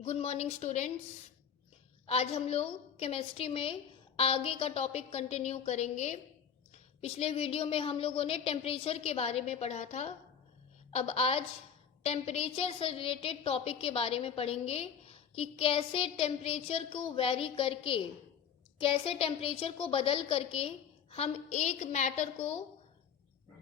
Good morning students. आज हम लोग केमिस्ट्री में आगे का टॉपिक कंटिन्यू करेंगे। पिछले वीडियो में हम लोगों ने टेम्परेचर के बारे में पढ़ा था। अब आज टेम्परेचर से रिलेटेड टॉपिक के बारे में पढ़ेंगे कि कैसे टेम्परेचर को वेरी करके, कैसे टेम्परेचर को बदल करके हम एक मैटर को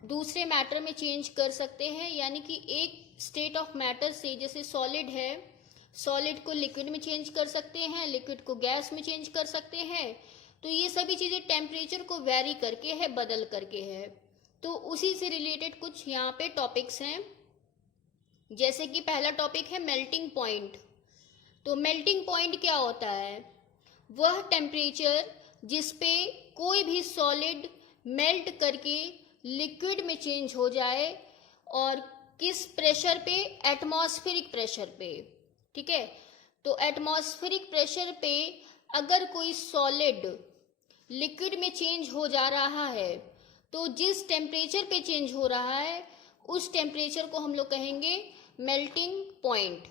दूसरे मैटर में चेंज कर सकते हैं। यानी कि एक स्टेट ऑफ मैटर से, जैसे सॉलिड है, सॉलिड को लिक्विड में चेंज कर सकते हैं, लिक्विड को गैस में चेंज कर सकते हैं। तो ये सभी चीज़ें टेम्परेचर को वेरी करके है, बदल करके है। तो उसी से रिलेटेड कुछ यहाँ पे टॉपिक्स हैं। जैसे कि पहला टॉपिक है मेल्टिंग पॉइंट। तो मेल्टिंग पॉइंट क्या होता है? वह टेम्परेचर जिस पे कोई भी सॉलिड मेल्ट करके लिक्विड में चेंज हो जाए, और किस प्रेशर पे? एटमॉस्फेरिक प्रेशर पे। ठीक है, तो एटमॉस्फेरिक प्रेशर पे अगर कोई सॉलिड लिक्विड में चेंज हो जा रहा है, तो जिस टेम्परेचर पे चेंज हो रहा है उस टेम्परेचर को हम लोग कहेंगे मेल्टिंग पॉइंट।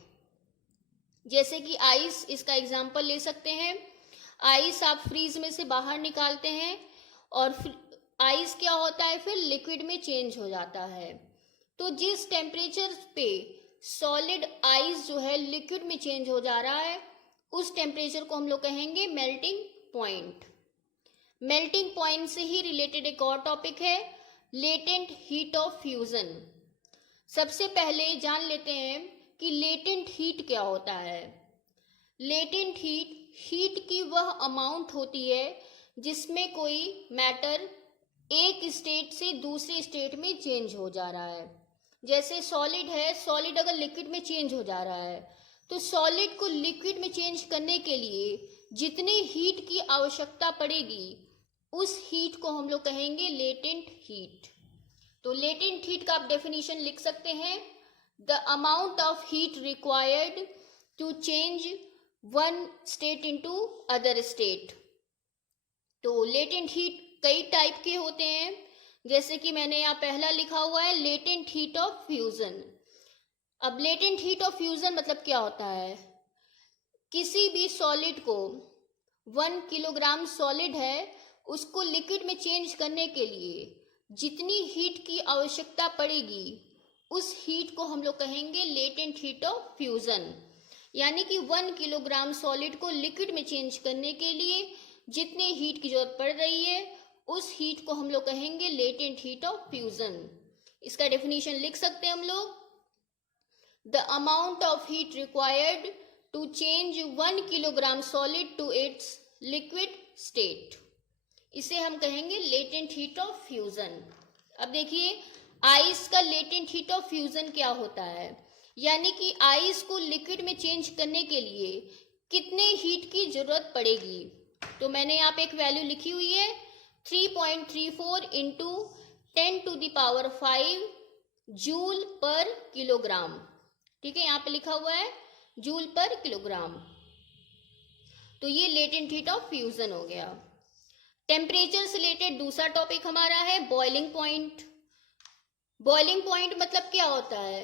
जैसे कि आइस, इसका एग्जांपल ले सकते हैं। आइस आप फ्रीज में से बाहर निकालते हैं और आइस क्या होता है, फिर लिक्विड में चेंज हो जाता है। तो जिस टेम्परेचर पे सॉलिड आइस जो है लिक्विड में चेंज हो जा रहा है, उस टेम्परेचर को हम लोग कहेंगे मेल्टिंग पॉइंट। मेल्टिंग पॉइंट से ही रिलेटेड एक और टॉपिक है लेटेंट हीट ऑफ फ्यूजन। सबसे पहले जान लेते हैं कि लेटेंट हीट क्या होता है। लेटेंट हीट, हीट की वह अमाउंट होती है जिसमें कोई मैटर एक स्टेट से दूसरे स्टेट में चेंज हो जा रहा है। जैसे सॉलिड है, सॉलिड अगर लिक्विड में चेंज हो जा रहा है, तो सॉलिड को लिक्विड में चेंज करने के लिए जितने हीट की आवश्यकता पड़ेगी, उस हीट को हम लोग कहेंगे लेटेंट हीट। तो लेटेंट हीट का आप डेफिनेशन लिख सकते हैं, the amount of heat required to change one state into other state. तो लेटेंट हीट कई टाइप के होते हैं। जैसे कि मैंने यहाँ पहला लिखा हुआ है लेटेंट हीट ऑफ फ्यूजन। अब लेटेंट हीट ऑफ फ्यूजन मतलब क्या होता है? किसी भी सॉलिड को, 1 किलोग्राम सॉलिड है, उसको लिक्विड में चेंज करने के लिए जितनी हीट की आवश्यकता पड़ेगी, उस हीट को हम लोग कहेंगे लेटेंट हीट ऑफ फ्यूजन। यानी कि 1 किलोग्राम सॉलिड को लिक्विड में चेंज करने के लिए जितने हीट की जरूरत पड़ रही है, उस हीट को हम लोग कहेंगे लेटेंट हीट ऑफ फ्यूजन। इसका डेफिनेशन लिख सकते हैं हम लोग, the amount of heat required to change 1 kilogram solid to its liquid state. इसे हम कहेंगे लेटेंट हीट ऑफ फ्यूजन। अब देखिए, आइस का लेटेंट हीट ऑफ फ्यूजन क्या होता है? यानी कि आइस को लिक्विड में चेंज करने के लिए कितने हीट की जरूरत पड़ेगी। तो मैंने यहाँ पे एक वैल्यू लिखी हुई है, 3.34 इंटू 10⁵ जूल पर किलोग्राम। ठीक है, यहाँ पे लिखा हुआ है जूल पर किलोग्राम। तो ये लेटेंट हीट ऑफ फ्यूजन हो गया। टेम्परेचर से रिलेटेड दूसरा टॉपिक हमारा है बॉइलिंग पॉइंट। बॉइलिंग पॉइंट मतलब क्या होता है?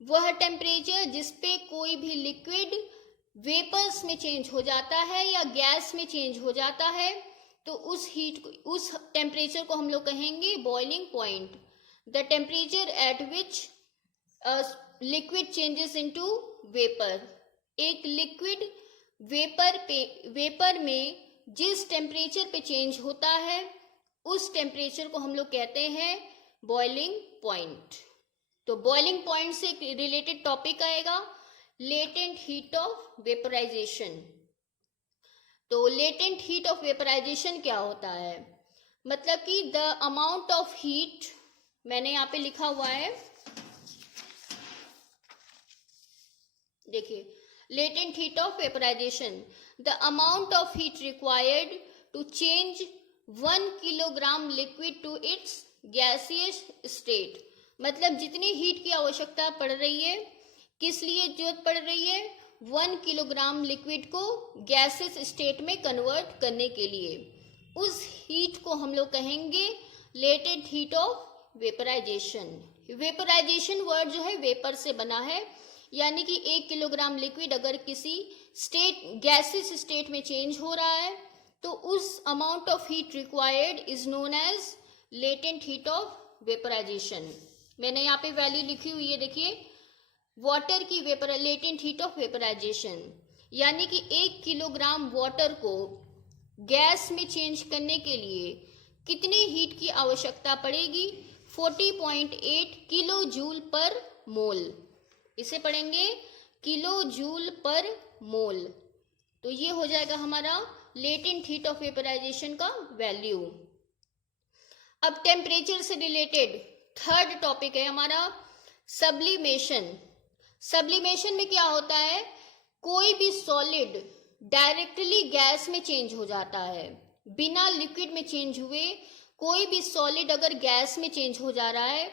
वह टेम्परेचर जिसपे कोई भी लिक्विड वेपर्स में चेंज हो जाता है या गैस में चेंज हो जाता है, तो उस हीट को, उस टेम्परेचर को हम लोग कहेंगे boiling point. The temperature at which liquid changes into vapour. एक लिक्विड वेपर में जिस टेम्परेचर पे चेंज होता है, उस टेम्परेचर को हम लोग कहते हैं बॉइलिंग पॉइंट। तो बॉइलिंग पॉइंट से रिलेटेड टॉपिक आएगा लेटेंट हीट ऑफ वेपराइजेशन। तो लेटेंट हीट ऑफ वेपराइजेशन क्या होता है? मतलब कि द अमाउंट ऑफ हीट, मैंने यहाँ पे लिखा हुआ है, देखिए, latent heat of vaporisation, the amount of heat required to change 1 kilogram liquid to its gaseous state. मतलब जितनी हीट की आवश्यकता पड़ रही है, किस लिए जरूरत पड़ रही है? 1 किलोग्राम लिक्विड को गैसेस स्टेट में कन्वर्ट करने के लिए, उस हीट को हम लोग कहेंगे latent heat of vaporisation. Vaporisation word जो है वेपर से बना है, यानी कि 1 किलोग्राम लिक्विड अगर किसी स्टेट गैसेस स्टेट में चेंज हो रहा है तो उस amount of heat required is known as latent heat of vaporisation. मैंने यहाँ पे वैल्यू लिखी हुई है, देखिए, वाटर की लेटेंट हीट ऑफ वेपराइजेशन, यानी कि 1 किलोग्राम वाटर को गैस में चेंज करने के लिए कितने हीट की आवश्यकता पड़ेगी? 40.8 किलो जूल पर मोल। इसे पढ़ेंगे किलो जूल पर मोल। तो ये हो जाएगा हमारा लेटेंट हीट ऑफ वेपराइजेशन का वैल्यू। अब टेम्परेचर से रिलेटेड थर्ड टॉपिक है हमारा सब्लिमेशन। सब्लिमेशन में क्या होता है? कोई भी सॉलिड डायरेक्टली गैस में चेंज हो जाता है, बिना लिक्विड में चेंज हुए। कोई भी सॉलिड अगर गैस में चेंज हो जा रहा है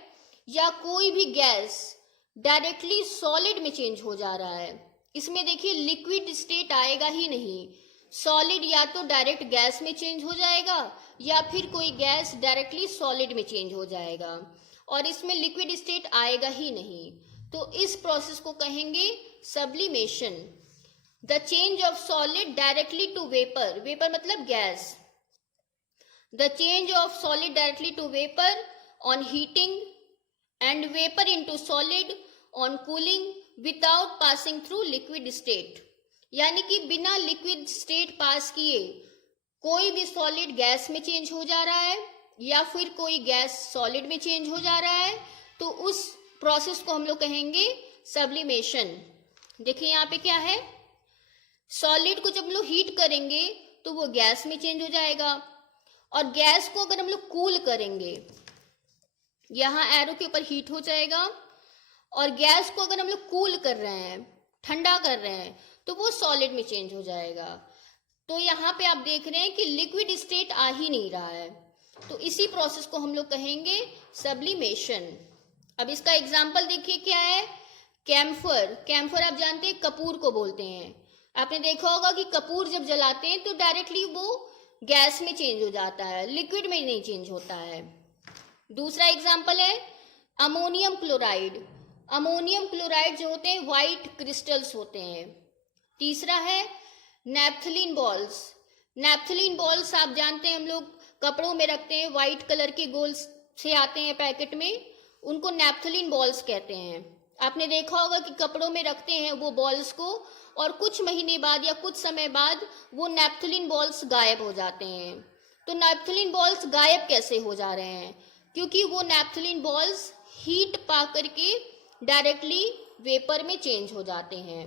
या कोई भी गैस डायरेक्टली सॉलिड में चेंज हो जा रहा है, इसमें देखिए लिक्विड स्टेट आएगा ही नहीं। सॉलिड या तो डायरेक्ट गैस में चेंज हो जाएगा या फिर कोई गैस डायरेक्टली सॉलिड में चेंज हो जाएगा और इसमें लिक्विड स्टेट आएगा ही नहीं। तो इस प्रोसेस को कहेंगे sublimation. The change of solid directly to vapour, vapour मतलब gas. The change of solid directly to vapour on heating and vapour into solid on cooling without passing through liquid state, यानी कि बिना liquid state पास किए कोई भी solid gas में change हो जा रहा है या फिर कोई गैस सॉलिड में चेंज हो जा रहा है, तो उस प्रोसेस को हम लोग कहेंगे सब्लिमेशन। देखिए यहाँ पे क्या है, सॉलिड को जब हम लोग हीट करेंगे तो वो गैस में चेंज हो जाएगा और गैस को अगर हम लोग कूल करेंगे, यहाँ एरो के ऊपर हीट हो जाएगा, और गैस को अगर हम लोग कूल कर रहे हैं, ठंडा कर रहे हैं, तो वो सॉलिड में चेंज हो जाएगा। तो यहाँ पे आप देख रहे हैं कि लिक्विड स्टेट आ ही नहीं रहा है, तो इसी प्रोसेस को हम लोग कहेंगे सब्लिमेशन। अब इसका एग्जाम्पल देखिए क्या है, कैम्फर। कैम्फर आप जानते हैं कपूर को बोलते हैं। आपने देखा होगा कि कपूर जब जलाते हैं तो डायरेक्टली वो गैस में चेंज हो जाता है, लिक्विड में नहीं चेंज होता है। दूसरा एग्जाम्पल है अमोनियम क्लोराइड। अमोनियम क्लोराइड जो होते हैं व्हाइट क्रिस्टल्स होते हैं। तीसरा है नैप्थलीन बॉल्स। नैप्थलीन बॉल्स आप जानते हैं हम लोग कपड़ों में रखते हैं, व्हाइट कलर के गोल से आते हैं पैकेट में, उनको नैप्थलीन बॉल्स कहते हैं। आपने देखा होगा कि कपड़ों में रखते हैं वो बॉल्स को और कुछ महीने बाद या कुछ समय बाद वो नैप्थलीन बॉल्स गायब हो जाते हैं। तो नैप्थलीन बॉल्स गायब कैसे हो जा रहे हैं? क्योंकि वो नैप्थलीन बॉल्स हीट पा करके डायरेक्टली वेपर में चेंज हो जाते हैं,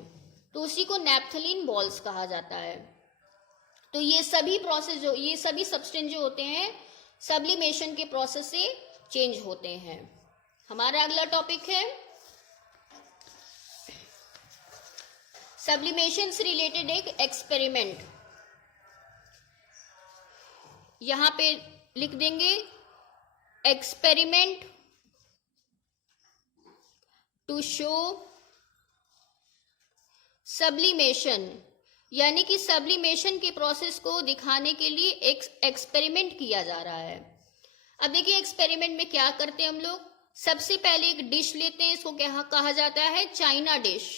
तो उसी को नैप्थलीन बॉल्स कहा जाता है। तो ये सभी प्रोसेस जो, ये सभी सब्सटेंस जो होते हैं सब्लिमेशन के प्रोसेस से चेंज होते हैं। हमारा अगला टॉपिक है सब्लिमेशन से रिलेटेड एक एक्सपेरिमेंट। यहां पे लिख देंगे एक्सपेरिमेंट टू शो सब्लिमेशन, यानी कि सब्लिमेशन के प्रोसेस को दिखाने के लिए एक एक्सपेरिमेंट किया जा रहा है। अब देखिए एक्सपेरिमेंट में क्या करते हैं हम लोग, सबसे पहले एक डिश लेते हैं, इसको क्या कहा जाता है, चाइना डिश।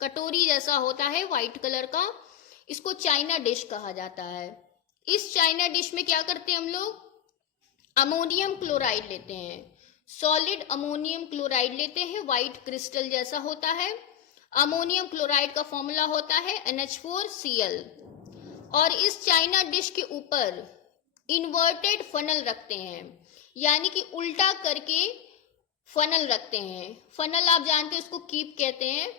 कटोरी जैसा होता है व्हाइट कलर का, इसको चाइना डिश कहा जाता है। इस चाइना डिश में क्या करते हैं हम लोग, अमोनियम क्लोराइड लेते हैं, सॉलिड अमोनियम क्लोराइड लेते हैं, व्हाइट क्रिस्टल जैसा होता है। अमोनियम क्लोराइड का फॉर्मूला होता है NH4Cl। और इस चाइना डिश के ऊपर इन्वर्टेड फनल रखते हैं, यानी कि उल्टा करके फनल रखते हैं। फनल आप जानते हैं उसको कीप कहते हैं,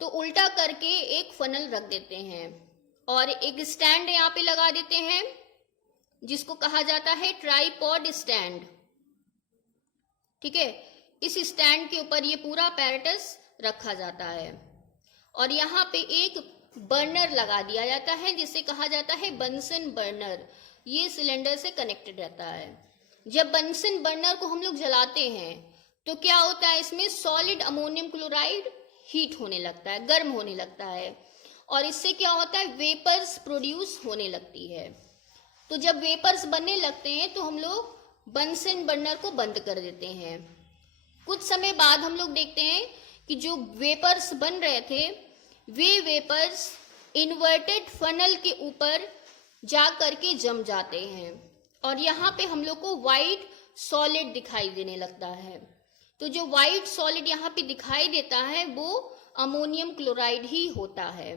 तो उल्टा करके एक फनल रख देते हैं और एक स्टैंड यहाँ पे लगा देते हैं जिसको कहा जाता है ट्राइपॉड स्टैंड। ठीक है, इस स्टैंड के ऊपर ये पूरा apparatus रखा जाता है और यहाँ पे एक बर्नर लगा दिया जाता है जिसे कहा जाता है बंसन बर्नर। ये सिलेंडर से कनेक्टेड रहता है। जब बंसन बर्नर को हम लोग जलाते हैं तो क्या होता है, इसमें सॉलिड अमोनियम क्लोराइड हीट होने लगता है, गर्म होने लगता है और इससे क्या होता है, वेपर्स प्रोड्यूस होने लगती है। तो जब वेपर्स बनने लगते हैं तो हम लोग बंसन बर्नर को बंद कर देते हैं। कुछ समय बाद हम लोग देखते हैं कि कि जो वेपर्स बन रहे थे वे वेपर्स इन्वर्टेड फनल के ऊपर जा करके जम जाते हैं और यहाँ पे हम लोग को वाइट सॉलिड दिखाई देने लगता है। तो जो वाइट सॉलिड यहाँ पे दिखाई देता है वो अमोनियम क्लोराइड ही होता है।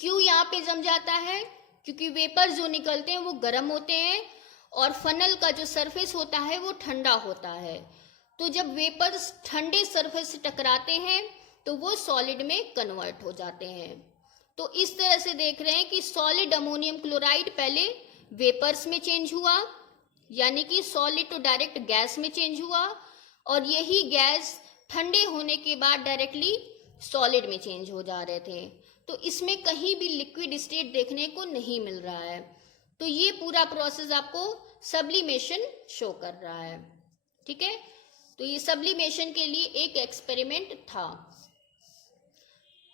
क्यों यहाँ पे जम जाता है? क्योंकि वेपर जो निकलते हैं वो गर्म होते हैं और फनल का जो सरफेस होता है वो ठंडा होता है। तो जब वेपर्स ठंडे सरफेस से टकराते हैं तो वो सॉलिड में कन्वर्ट हो जाते हैं। तो इस तरह से देख रहे हैं कि सॉलिड अमोनियम क्लोराइड पहले वेपर्स में चेंज हुआ, यानी कि सॉलिड तो डायरेक्ट गैस में चेंज हुआ और यही गैस ठंडे होने के बाद डायरेक्टली सॉलिड में चेंज हो जा रहे थे। तो इसमें कहीं भी लिक्विड स्टेट देखने को नहीं मिल रहा है। तो ये पूरा प्रोसेस आपको सब्लिमेशन शो कर रहा है। ठीक है, तो ये सब्लिमेशन के लिए एक एक्सपेरिमेंट था।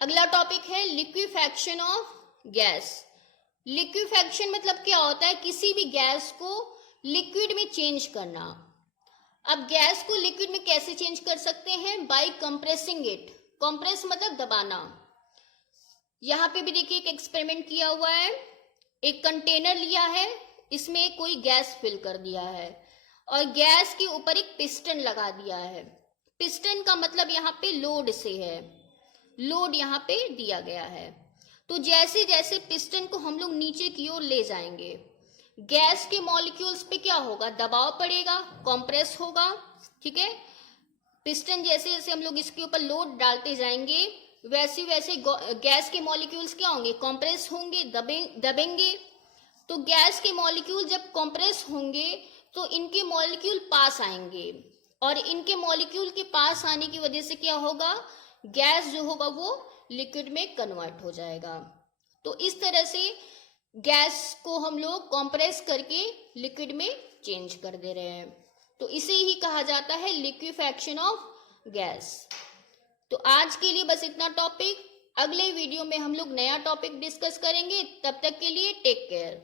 अगला टॉपिक है लिक्विफैक्शन ऑफ गैस। लिक्विफैक्शन मतलब क्या होता है? किसी भी गैस को लिक्विड में चेंज करना। अब गैस को लिक्विड में कैसे चेंज कर सकते हैं? Bye compressing it. कंप्रेस मतलब दबाना। यहाँ पे भी देखिए एक एक्सपेरिमेंट किया हुआ है। एक कंटेनर लिया है, इसमें कोई गैस फिल कर दिया है और गैस के ऊपर एक पिस्टन लगा दिया है। पिस्टन का मतलब यहाँ पे लोड से है, लोड यहाँ पे दिया गया है। तो जैसे जैसे पिस्टन को हम लोग नीचे की ओर ले जाएंगे, गैस के मॉलिक्यूल्स पे क्या होगा? दबाव पड़ेगा, कंप्रेस होगा। ठीक है, पिस्टन जैसे जैसे हम लोग इसके ऊपर लोड डालते जाएंगे वैसे वैसे गैस के मॉलिक्यूल्स क्या होंगे? कंप्रेस होंगे, दबेंगे। तो गैस के मॉलिक्यूल जब कंप्रेस होंगे तो इनके मॉलिक्यूल पास आएंगे और इनके मॉलिक्यूल के पास आने की वजह से क्या होगा? गैस जो होगा वो लिक्विड में कन्वर्ट हो जाएगा। तो इस तरह से गैस को हम लोग कंप्रेस करके लिक्विड में चेंज कर दे रहे हैं। तो इसे ही कहा जाता है लिक्विफैक्शन ऑफ गैस। तो आज के लिए बस इतना टॉपिक। अगले वीडियो में हम लोग नया टॉपिक डिस्कस करेंगे। तब तक के लिए टेक केयर।